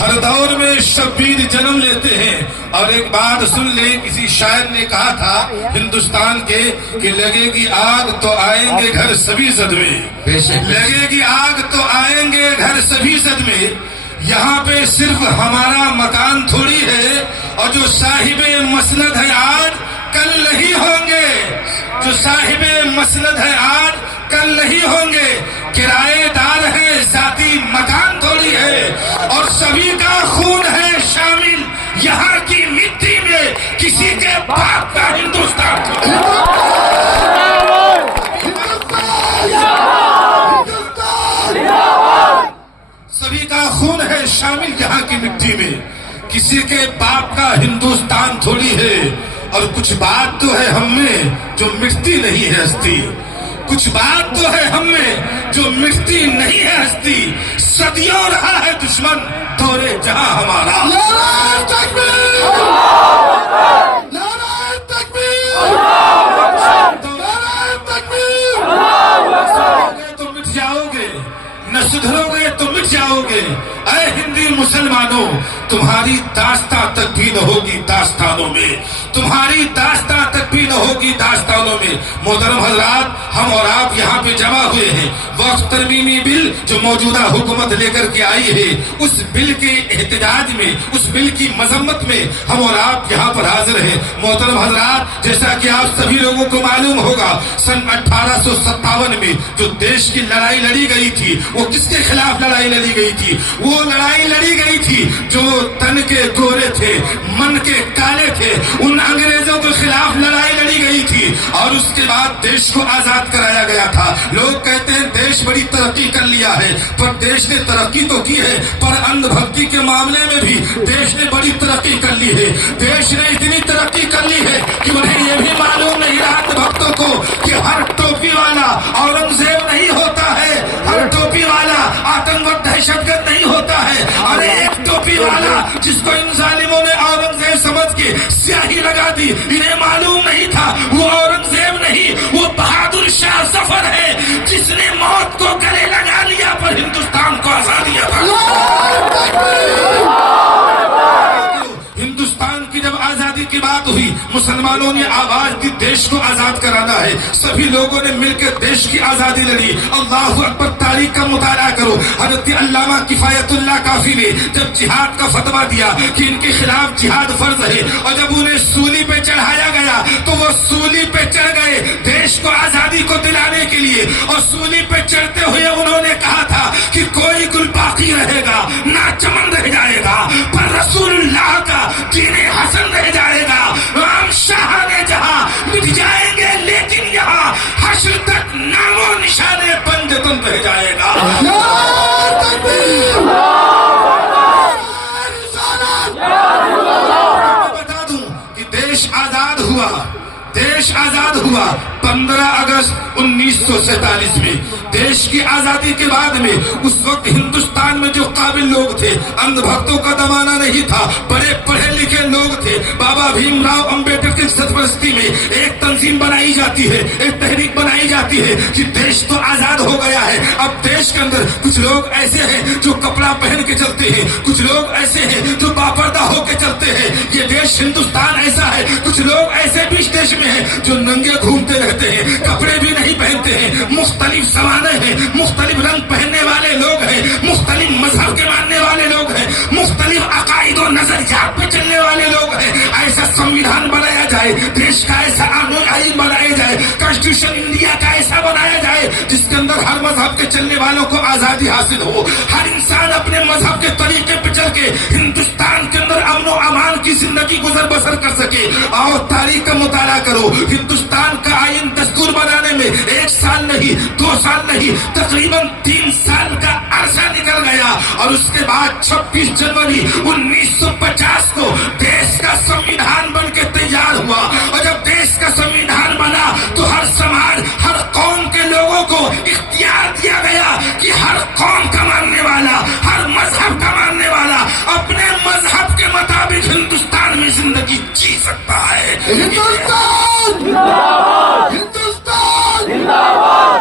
ہر دور میں شبیر جنم لیتے ہیں. اور ایک بات سن لیں، کسی شاعر نے کہا تھا ہندوستان کے کہ لگے گی آگ تو آئیں گے گھر سبھی صدمے. لگے گی آگ تو آئیں گے گھر سبھی صدمے. یہاں پہ صرف ہمارا مکان تھوڑی ہے، اور جو صاحب مسند ہے آج کل نہیں ہوں گے. جو صاحب مسند ہے آج کل نہیں ہوں گے. کرایہ دار ہے، ذاتی مکان تھوڑی ہے، اور سبھی کا خون ہے شامل یہاں کی مٹی میں. کسی کے باپ کا ہندوستان سبھی کا خون ہے شامل یہاں کی مٹی میں. کسی کے باپ کا ہندوستان تھوڑی ہے. اور کچھ بات تو ہے ہم میں جو مٹتی نہیں ہے ہستی. کچھ بات تو ہے ہم میں جو مٹتی نہیں ہے ہستی. صدیوں رہا ہے دشمن دورے جہاں ہمارا. نعرہ تکبیر! نعرہ تکبیر! نعرہ تکبیر! تو مٹ جاؤ گے، نہ سدھرو گے تو مٹ جاؤ گے. اے ہندی مسلمانوں، تمہاری داستاں تک بھی نہ ہوگی داستانوں میں. تمہاری داستاں تک بھی نہ ہوگی داستانوں میں. محترم حضرات، ہم اور آپ یہاں پہ جمع ہوئے ہیں. وقت ترمیمی بل جو موجودہ حکومت لے کر کے آئی ہے، اس بل کے احتجاج میں، اس بل کی مذمت میں ہم اور آپ یہاں پر حاضر ہیں. محترم حضرات، جیسا کہ آپ سبھی لوگوں کو معلوم ہوگا، سن 1857 میں جو دیش کی لڑائی لڑی گئی تھی، وہ کس کے خلاف لڑائی لڑی گئی تھی؟ وہ لڑائی لڑی گئی تھی جو تن کے گورے تھے، من کے کالے تھے، ان انگریزوں کے خلاف لڑائی لڑی گئی تھی. اور اس کے بعد دیش کو آزاد کرایا گیا تھا. لوگ کہتے ہیں دیش بڑی ترقی کر لیا ہے، پر دیش نے ترقی تو کی ہے، پر اندھ بھکتی کے معاملے میں بھی دیش نے بڑی ترقی کر لی ہے. دیش نے اتنی ترقی کر لی ہے کہ انہیں یہ بھی معلوم نہیں رہا اندھ بھکتوں کو کہ ہر ٹوپی والا اورنگزیب نہیں ہوتا ہے، ہر ٹوپی والا آتنکواد دہشت گرد نہیں ہوتا ہے. اور ایک ٹوپی والا جس کو ان ظالموں نے اورنگزیب سمجھ کے سیاہی لگا دی، انہیں معلوم نہیں تھا وہ اورنگزیب نہیں، وہ بہادر شاہ ظفر ہے جس نے موت کو گلے لگا لیا پر ہندوستان کو آزادی عطا کی. ہندوستان کی جب آزادی کی بات ہوئی، مسلمانوں نے آواز دی دیش کو آزاد کرانا ہے. سبھی لوگوں نے مل کے دیش کی آزادی لڑی. اللہ اکبر! تاریخ کا مطالعہ کرو. حضرت علامہ کفایت اللہ کافی نے جب جہاد کا فتویٰ دیا کہ ان کے خلاف جہاد فرض ہے، اور جب انہیں سولی پہ چڑھایا گیا تو وہ سولی پہ چڑھ گئے دیش کو آزادی کو دلانے کے لیے. اور سولی پہ چڑھتے ہوئے انہوں نے کہا تھا کہ کوئی گل باقی رہے گا، نہ چمن رہ جائے گا، پر رسول اللہ کا دین حسن رہ جائے گا. ہم شاہ نے جہاں مٹ جائیں گے، لیکن یہاں حشر تک نام و نشان پنجتن رہ جائے گا. نعرہ تکبیر! بتا دوں کہ دیش آزاد ہوا. دیش آزاد ہوا 15 اگست 1947 میں. دیش کی آزادی کے بعد میں اس وقت ہندوستان میں جو قابل لوگ تھے، اندھ بھکتوں کا زمانہ نہیں تھا، بڑے پڑھے لکھے لوگ تھے. بابا بھیم راؤ امبیڈکر کی سرپرستی میں ایک تنظیم بنائی جاتی ہے، ایک تحریک بنائی جاتی ہے کہ دیش تو آزاد ہو گیا ہے. اب دیش کے اندر کچھ لوگ ایسے ہیں جو کپڑا پہن کے چلتے ہیں، کچھ لوگ ایسے ہیں جو باپردہ ہو کے چلتے ہیں. یہ دیش ہندوستان ایسا ہے. کچھ لوگ ایسے بھی اس دیش میں ہیں جو ننگے گھومتے رہتے ہیں، کپڑے بھی نہیں پہنتے ہیں. مختلف زمانے ہیں، مختلف رنگ پہننے والے لوگ ہیں، مختلف مذہب کے ماننے والے لوگ ہیں، مختلف عقائد و نظریات پہ چلنے والے لوگ ہیں. ایسا سنویدھان بنایا جائے، دیش کا ایسا آئین بنایا جائے، کانسٹیٹیوشن انڈیا کا ایسا بنایا جائے جس کے اندر ہر مذہب کے چلنے والوں کو آزادی حاصل ہو. ہر انسان اپنے مذہب کے طریقے پہ چل کے ہندوستان کے اندر امن و امان کی زندگی گزر بسر کر سکے. اور تاریخ کا مطالعہ کرو. ہندوستان کا آئین دستور بنانے میں 1 سال نہیں، 2 سال نہیں، تقریباً 3 سال کا عرصہ نکل گیا. اور اس کے بعد 26 جنوری 1950 کو دیش کا سنویدھان بن کے تیار ہوا. اور جب دیش کا سنویدھان بنا تو ہر سماج، ہر قوم کے لوگوں کو اختیار دیا گیا کہ ہر قوم کا ماننے والا، ہر مذہب کا ماننے والا اپنے مذہب کے مطابق ہندوستان میں زندگی جی سکتا ہے. ہندوستان! ہندوستان!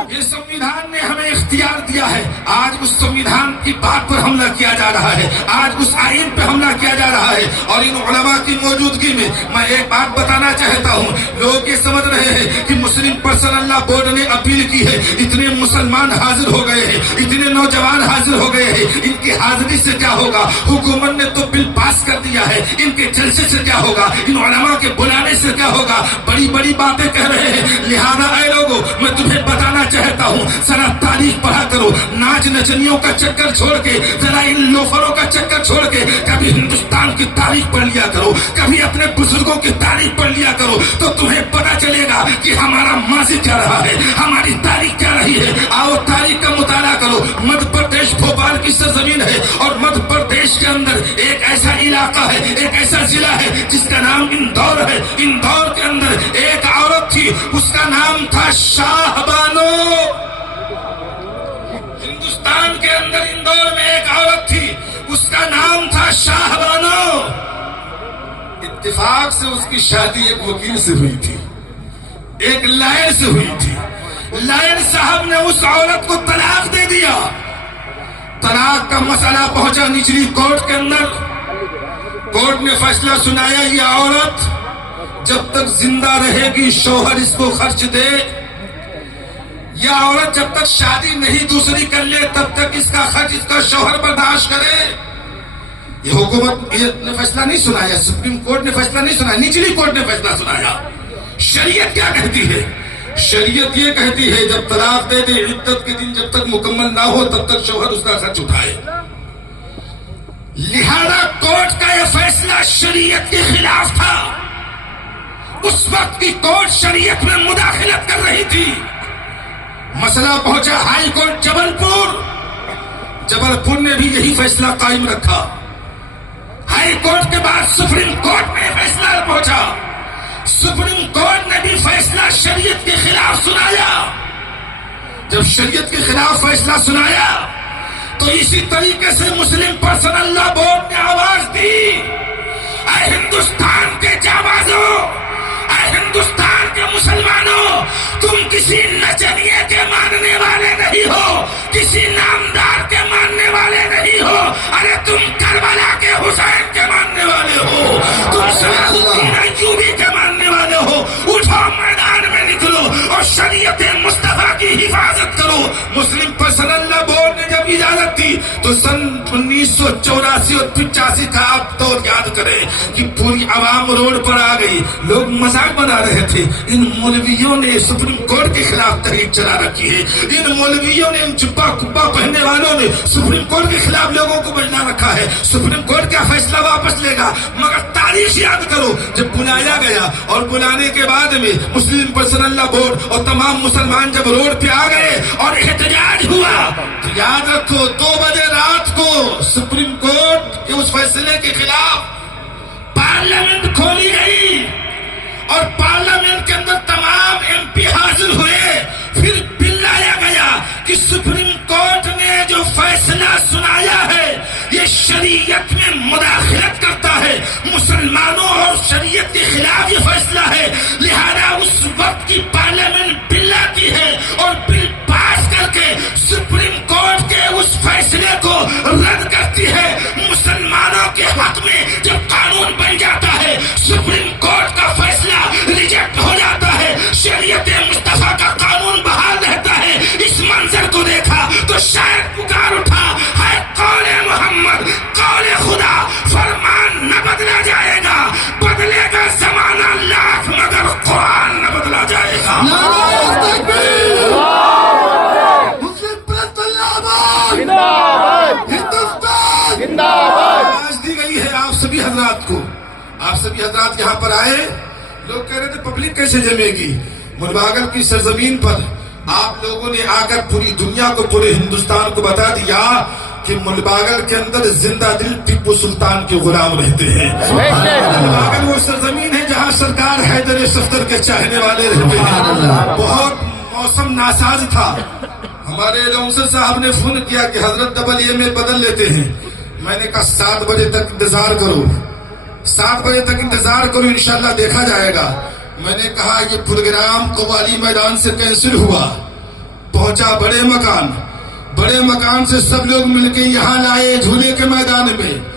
یہ سنویدھان نے ہمیں اختیار دیا ہے. آج اس संविधान की बात पर हमला किया जा रहा है, आज उस आईन पे हमला किया जा रहा है। और इन उलमा की मौजूदगी में मैं एक बात बताना चाहता हूँ, लोग ये समझ रहे हैं कि मुस्लिम पर्सनल लॉ बोर्ड ने अपील की है, इतने मुसलमान हाजिर हो गए हैं, इतने नौजवान हाजिर हो गए हैं, इनकी हाजिरी से क्या होगा? हुकूमत ने तो बिल पास कर दिया है, इनके जलसे से क्या होगा? इन उलमा के बुलाने से क्या होगा? बड़ी बड़ी बातें कह रहे हैं। लिहाजा ऐ लोगों, मैं तुम्हें बताना चाहता हूँ, जरा तारीख पढ़ा करो, नाच नचनियों का चक्कर छोड़ के, जरा इन लोफरों का चक्कर छोड़ के कभी हिंदुस्तान की तारीख पढ़ लिया करो, कभी अपने बुजुर्गों की तारीख पढ़ लिया करो, तो तुम्हें पता चलेगा कि हमारा माजी क्या रहा है, हमारी तारीख क्या रही है। आओ तारीख का मुताला करो। मध्य प्रदेश भोपाल की सरजमीन है और मध्य प्रदेश के अंदर एक ऐसा इलाका है, एक ऐसा जिला है जिसका नाम इंदौर है। इंदौर के अंदर एक औरत थी, उसका नाम था शाहबानो। हिंदुस्तान के अंदर इंदौर में एक औरत थी, उसका नाम था शाहबानो। इत्तेफाक से उसकी शादी एक वकील से हुई थी, एक लायर से हुई थी। लायर साहब ने उस औरत को तलाक दे दिया। तलाक का मसला पहुंचा निचली कोर्ट के अंदर। कोर्ट ने फैसला सुनाया, ये औरत जब तक जिंदा रहेगी शौहर इसको खर्च दे, यह औरत जब तक शादी नहीं दूसरी कर ले तब तक इसका खर्च इसका शौहर बर्दाश्त करे। ये हुकूमत ने फैसला नहीं सुनाया, सुप्रीम कोर्ट ने फैसला नहीं सुनाया, निचली कोर्ट ने फैसला सुनाया। शरीयत क्या कहती है? शरीयत ये कहती है जब तलाक दे दे, इद्दत के दिन जब तक मुकम्मल ना हो तब तक शौहर उसका खर्च उठाए। लिहाजा कोर्ट का यह फैसला शरीयत के खिलाफ था। उस वक्त की कोर्ट शरीयत में मुदाखिलत कर रही थी। मसला पहुंचा हाई कोर्ट जबलपुर। जबलपुर ने भी यही फैसला कायम रखा। हाई कोर्ट के बाद सुप्रीम कोर्ट में फैसला पहुंचा। सुप्रीम कोर्ट ने भी फैसला शरीयत के खिलाफ सुनाया। जब शरीयत के खिलाफ फैसला सुनाया तो इसी तरीके से मुस्लिम पर्सनल लॉ बोर्ड ने आवाज दी, ऐ हिंदुस्तान के जाबाजों, ऐ हिंदुस्तान के मुसलमानों, तुम किसी नचनिए के मानने वाले नहीं हो, किसी नामदार के मानने वाले नहीं हो, अरे तुम करबला के हुसैन के मानने वाले हो, तुम सलाहुद्दीन अय्यूबी के मानने वाले हो। उठो, मैदान में निकलो और शरीयत मुस्तफा की हिफाजत करो। मुस्लिम पर्सनल लॉ बोर्ड ने जब इजाजत दी तो सन 1984 और 85 का आप तो याद करें कि पूरी आवाम रोड पर आ गई, लोग मजाक बना रहे थे। इन मौलवियों ने सुप्रीम कोर्ट के खिलाफ तहरीक चला रखी है। इन मौलवियों ने, इन जुब्बा कुब्बा पहनने वालों ने सुप्रीम कोर्ट के खिलाफ लोगों को बजना रखा है। सुप्रीम कोर्ट का फैसला वापस लेगा, मगर तारीख याद करो, जब बुलाया गया और बुलाने के बाद में मुस्लिम पर्सनल लॉ बोर्ड और तमाम मुसलमान जब रोड पे आ गए और एहतजाज हुआ, तो याद रखो 2 बजे रात को सुप्रीम कोर्ट के उस फैसले के खिलाफ पार्लियामेंट खोली गई और पार्लियामेंट के अंदर तमाम एमपी हाजिर हुए। फिर बिल लाया गया कि सुप्रीम कोर्ट ने जो फैसला सुनाया है ये शरीयत में मुदाखिलत करता है, मुसलमानों और शरीयत के खिलाफ ये फैसला है। लिहाजा उस वक्त की पार्लियामेंट बिल लाती है और बिल पास करके सुप्रीम कोर्ट के उस फैसले को रद्द करती है। मुसलमानों के हक में जब कानून बन जाता है, सुप्रीम कोर्ट का फैसला रिजेक्ट हो जाता है, शरीयत मुस्तफा का कानून बहाल रहता है। इस मंजर को देखा तो शायद पुकार उठा है, कौले मोहम्मद, कौले खुदा, फरमान न बदला जाएगा, बदलेगा जमाना लाख मगर कुरान न बदला जाएगा। नारे तकबीर, मुस्लिम पर्सनल लॉ बोर्ड जिंदाबाद, हिंदुस्तान जिंदाबाद। आज दी गई है आप सभी हजरात को। आप सभी हजरात यहाँ पर आए, लोग कह रहे थे पब्लिक कैसे जमेगी। मुलबागल की सरजमीन पर आप लोगों ने आकर पूरी दुनिया को, पूरे हिंदुस्तान को बता दिया कि मुलबागल के अंदर जिंदा दिल टीपू सुल्तान के गुलाम रहते हैं। मुलबागल वो सरजमीन है जहाँ सरकार हैदर सफ्दर के चाहने वाले रहते हैं। बहुत मौसम नासाज था। हमारे काउंसिल साहब ने फोन किया कि हजरत डबल ए में बदल लेते हैं। मैंने कहा 7 बजे तक इंतजार करो, 7 बजे तक इंतजार करो, इंशाल्लाह देखा जाएगा। मैंने कहा ये प्रोग्राम कव्वाली मैदान से कैंसिल हुआ, पहुंचा बड़े मकान। बड़े मकान से सब लोग मिलके यहाँ लाए झूले के मैदान में।